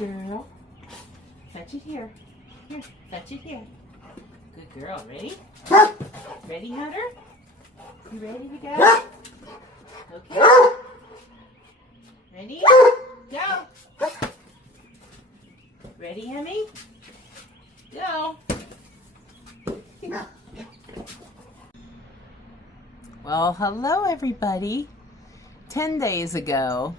girl. Fetch it here. Here, fetch it here. Good girl. Ready? Ready, Hunter? You ready to go? Okay. Ready? Go. Ready, Emmy? Go. Well, hello everybody. 10 days ago,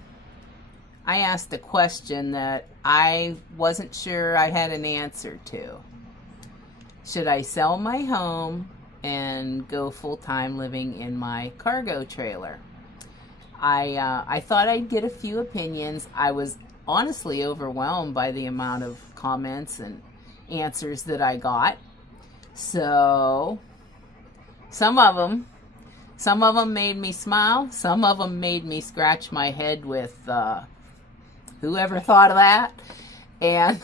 I asked a question that I wasn't sure I had an answer to. Should I sell my home and go full-time living in my cargo trailer? I thought I'd get a few opinions. I was honestly overwhelmed by the amount of comments and answers that I got. So, some of them made me smile. Some of them made me scratch my head with, whoever thought of that? And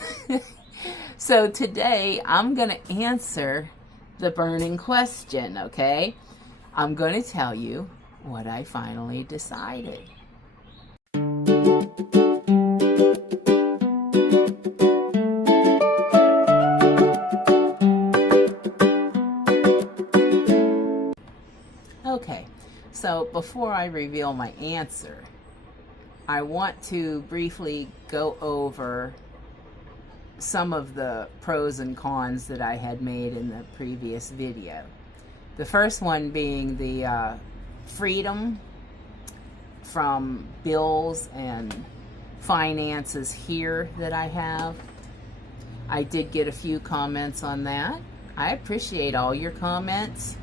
so today I'm going to answer the burning question, okay? I'm going to tell you what I finally decided. Okay, so before I reveal my answer, I want to briefly go over some of the pros and cons that I had made in the previous video. The first one being the freedom from bills and finances here that I have. I did get a few comments on that. I appreciate all your comments.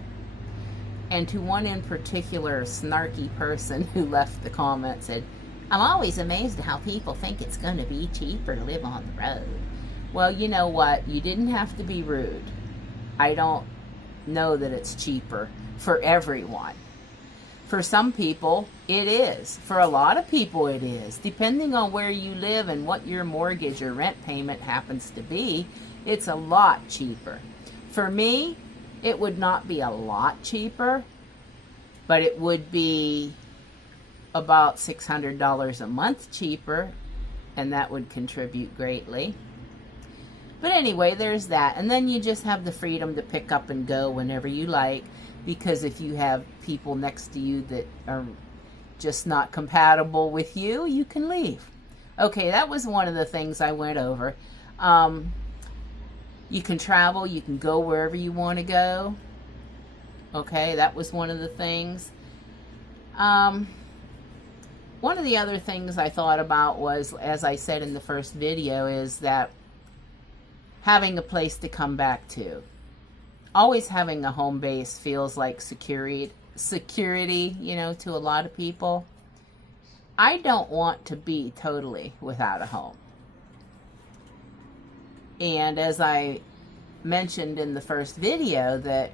And to one in particular, snarky person who left the comment said, "I'm always amazed at how people think it's going to be cheaper to live on the road." Well, you know what? You didn't have to be rude. I don't know that it's cheaper for everyone. For some people, it is. For a lot of people, it is. Depending on where you live and what your mortgage or rent payment happens to be, it's a lot cheaper. For me, it would not be a lot cheaper, but it would be about $600 a month cheaper, and that would contribute greatly. But anyway, there's that. And then you just have the freedom to pick up and go whenever you like, because if you have people next to you that are just not compatible with you, you can leave. Okay, that was one of the things I went over. You can travel, you can go wherever you want to go. Okay, that was one of the things. One of the other things I thought about was, as I said in the first video, is that having a place to come back to. Always having a home base feels like security, you know, to a lot of people. I don't want to be totally without a home. And as I mentioned in the first video, that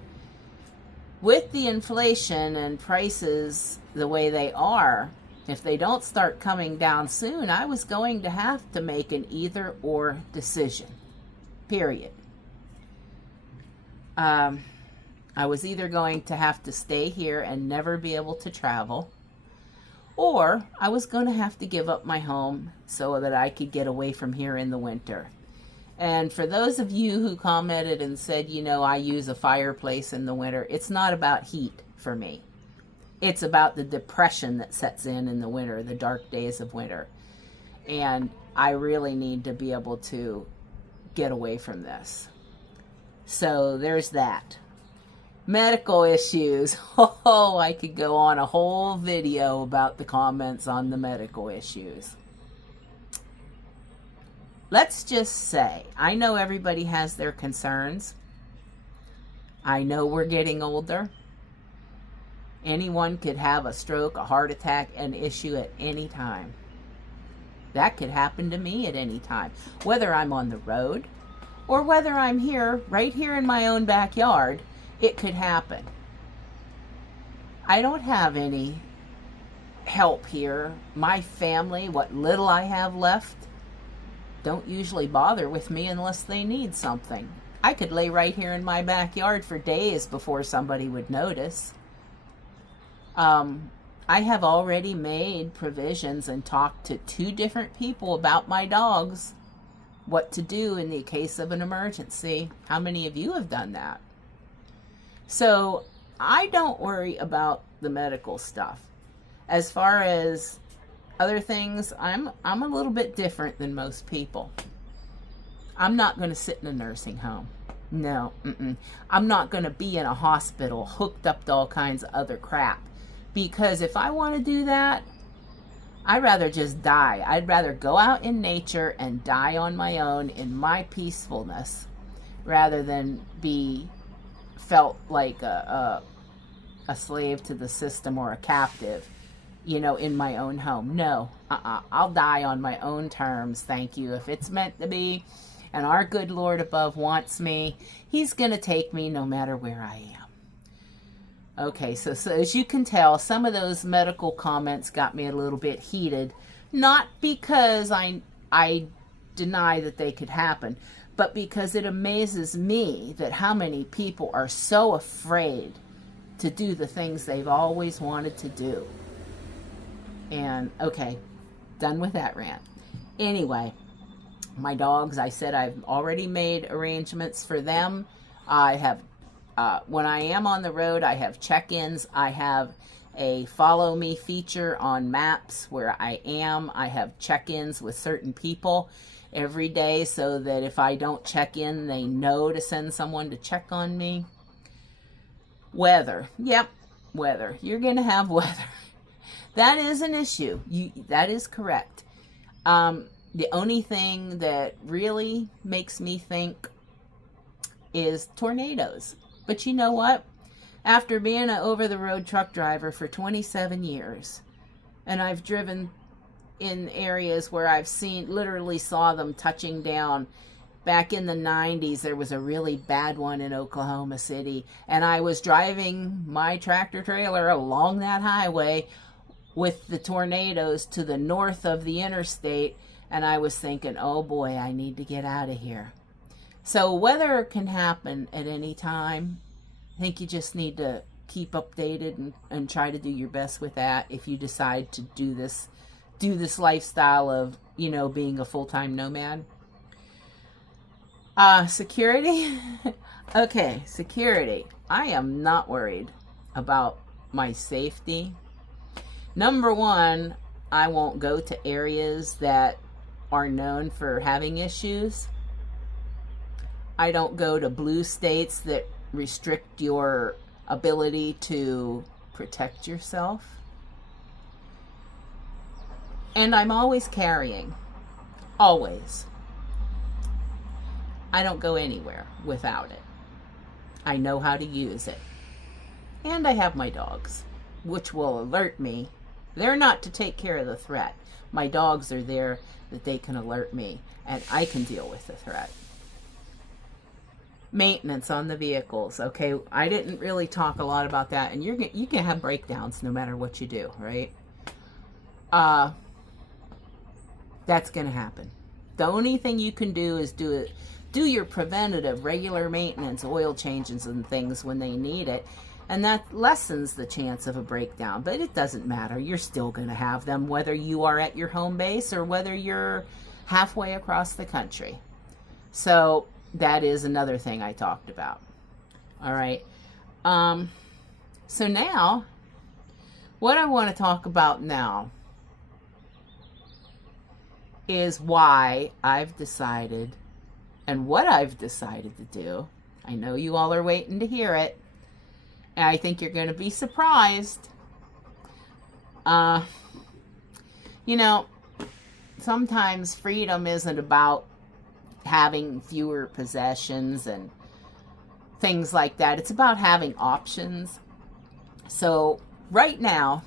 with the inflation and prices the way they are, if they don't start coming down soon, I was going to have to make an either or decision, period. I was either going to have to stay here and never be able to travel, or I was going to have to give up my home so that I could get away from here in the winter. And for those of you who commented and said, you know, I use a fireplace in the winter, it's not about heat for me. It's about the depression that sets in the winter, the dark days of winter. And I really need to be able to get away from this. So there's that. Medical issues. Oh, I could go on a whole video about the comments on the medical issues. Let's just say, I know everybody has their concerns. I know we're getting older. Anyone could have a stroke, a heart attack, an issue at any time. That could happen to me at any time. Whether I'm on the road or whether I'm here, right here in my own backyard, it could happen. I don't have any help here. My family, what little I have left, don't usually bother with me unless they need something. I could lay right here in my backyard for days before somebody would notice. I have already made provisions and talked to 2 different people about my dogs what to do in the case of an emergency. How many of you have done that? So I don't worry about the medical stuff. As far as other things, I'm a little bit different than most people. I'm not going to sit in a nursing home. No, I'm not going to be in a hospital hooked up to all kinds of other crap. Because if I want to do that, I'd rather just die. I'd rather go out in nature and die on my own in my peacefulness rather than be felt like a slave to the system or a captive, in my own home. No, I'll die on my own terms, thank you. If it's meant to be, and our good Lord above wants me, he's going to take me no matter where I am. Okay, so as you can tell, some of those medical comments got me a little bit heated. Not because I deny that they could happen, but because it amazes me that how many people are so afraid to do the things they've always wanted to do. And, okay, done with that rant. Anyway, my dogs, I said I've already made arrangements for them. I have, when I am on the road, I have check-ins. I have a follow me feature on maps where I am. I have check-ins with certain people every day so that if I don't check in, they know to send someone to check on me. Weather. Yep, weather. You're going to have weather. That is an issue. That is correct. The only thing that really makes me think is tornadoes. But you know what? After being an over-the-road truck driver for 27 years, and I've driven in areas where I've literally saw them touching down. Back in the 90s, there was a really bad one in Oklahoma City, and I was driving my tractor trailer along that highway with the tornadoes to the north of the interstate, and I was thinking, oh boy, I need to get out of here. So weather can happen at any time. I think you just need to keep updated and try to do your best with that if you decide to do this lifestyle of, being a full-time nomad. Security. Okay, security. I am not worried about my safety. Number one, I won't go to areas that are known for having issues. I don't go to blue states that restrict your ability to protect yourself. And I'm always carrying. Always. I don't go anywhere without it. I know how to use it. And I have my dogs, which will alert me. They're not to take care of the threat. My dogs are there that they can alert me, and I can deal with the threat. Maintenance on the vehicles. Okay, I didn't really talk a lot about that, and you can have breakdowns no matter what you do, right? That's going to happen. The only thing you can do is do your preventative, regular maintenance, oil changes and things when they need it. And that lessens the chance of a breakdown. But it doesn't matter. You're still going to have them whether you are at your home base or whether you're halfway across the country. So that is another thing I talked about. All right. So now, what I want to talk about now is why I've decided and what I've decided to do. I know you all are waiting to hear it. And I think you're going to be surprised. Sometimes freedom isn't about having fewer possessions and things like that. It's about having options. So right now,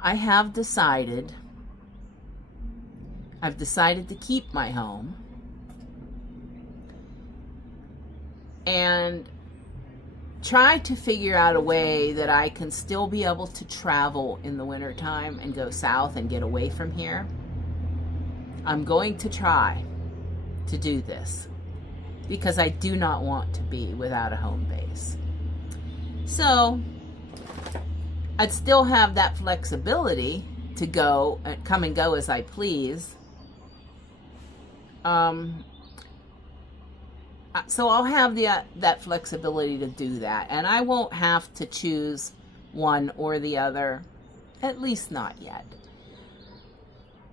I've decided to keep my home and try to figure out a way that I can still be able to travel in the wintertime and go south and get away from here. I'm going to try to do this because I do not want to be without a home base. So I'd still have that flexibility to come and go as I please. So I'll have that flexibility to do that, and I won't have to choose one or the other, at least not yet.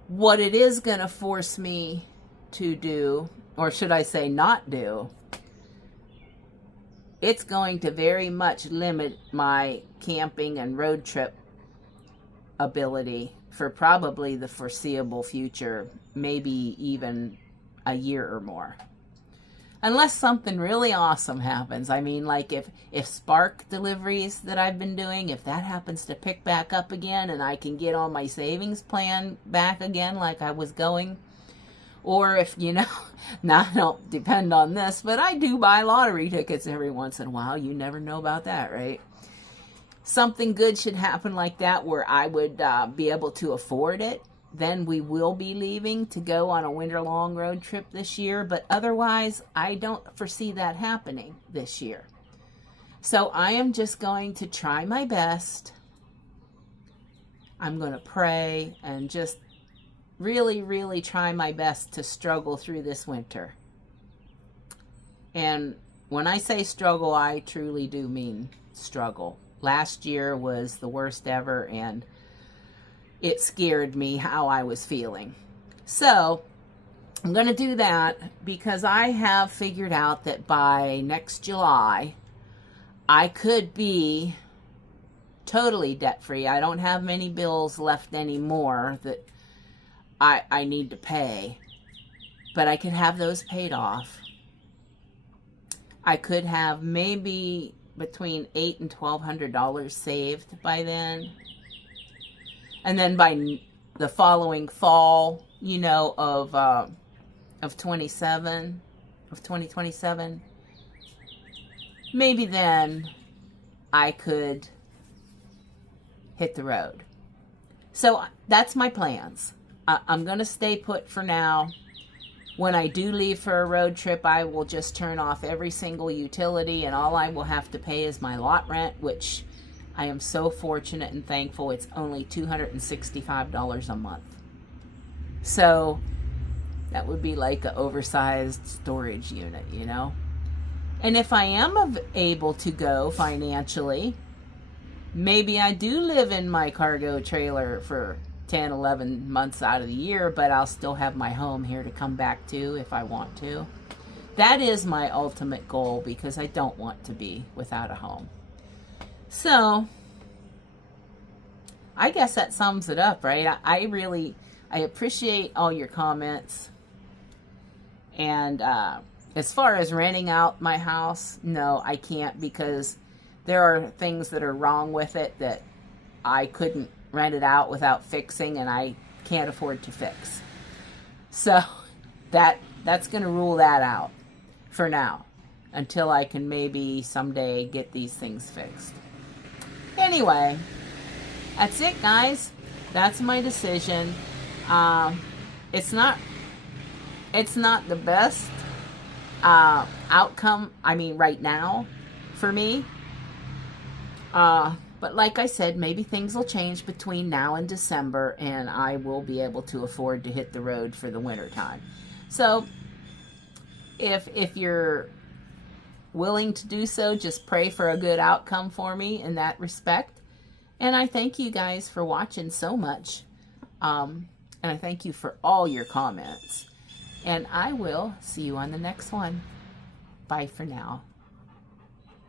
What it is going to force me to do, or should I say not do, it's going to very much limit my camping and road trip ability for probably the foreseeable future, maybe even a year or more. Unless something really awesome happens. I mean, like if Spark deliveries that I've been doing, if that happens to pick back up again and I can get on my savings plan back again like I was going. Or if, now I don't depend on this, but I do buy lottery tickets every once in a while. You never know about that, right? Something good should happen like that where I would be able to afford it. Then we will be leaving to go on a winter-long road trip this year. But otherwise, I don't foresee that happening this year. So I am just going to try my best. I'm going to pray and just really, really try my best to struggle through this winter. And when I say struggle, I truly do mean struggle. Last year was the worst ever, and it scared me how I was feeling. So I'm going to do that because I have figured out that by next July, I could be totally debt-free. I don't have many bills left anymore that I need to pay, but I could have those paid off. I could have maybe between $800 and $1,200 saved by then. And then by the following fall, of 2027, maybe then I could hit the road. So that's my plans. I'm going to stay put for now. When I do leave for a road trip, I will just turn off every single utility, and all I will have to pay is my lot rent, which I am so fortunate and thankful. It's only $265 a month. So that would be like an oversized storage unit, And if I am able to go financially, maybe I do live in my cargo trailer for 10, 11 months out of the year, but I'll still have my home here to come back to if I want to. That is my ultimate goal because I don't want to be without a home. So, I guess that sums it up, right? I appreciate all your comments. And as far as renting out my house, no, I can't because there are things that are wrong with it that I couldn't rent it out without fixing, and I can't afford to fix. So, that's going to rule that out for now until I can maybe someday get these things fixed. Anyway, that's it, guys. That's my decision. It's not the best outcome, right now for me. But like I said, maybe things will change between now and December, and I will be able to afford to hit the road for the winter time. So, if you're willing to do so, just pray for a good outcome for me in that respect. And I thank you guys for watching so much. And I thank you for all your comments. And I will see you on the next one. Bye for now.